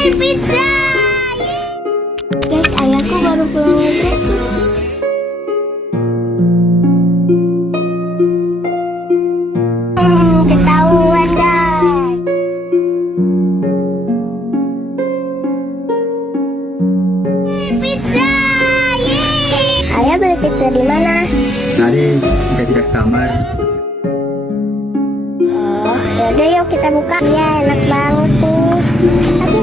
Pizza! Guys, ayahku baru pulang lagi. Ketahuan guys. Pizza! Yeay! Ayah beli pizza di mana? Tadi kita tidak ke kamar. Oh, yaudah yuk kita buka. Iya, enak banget nih. Tapi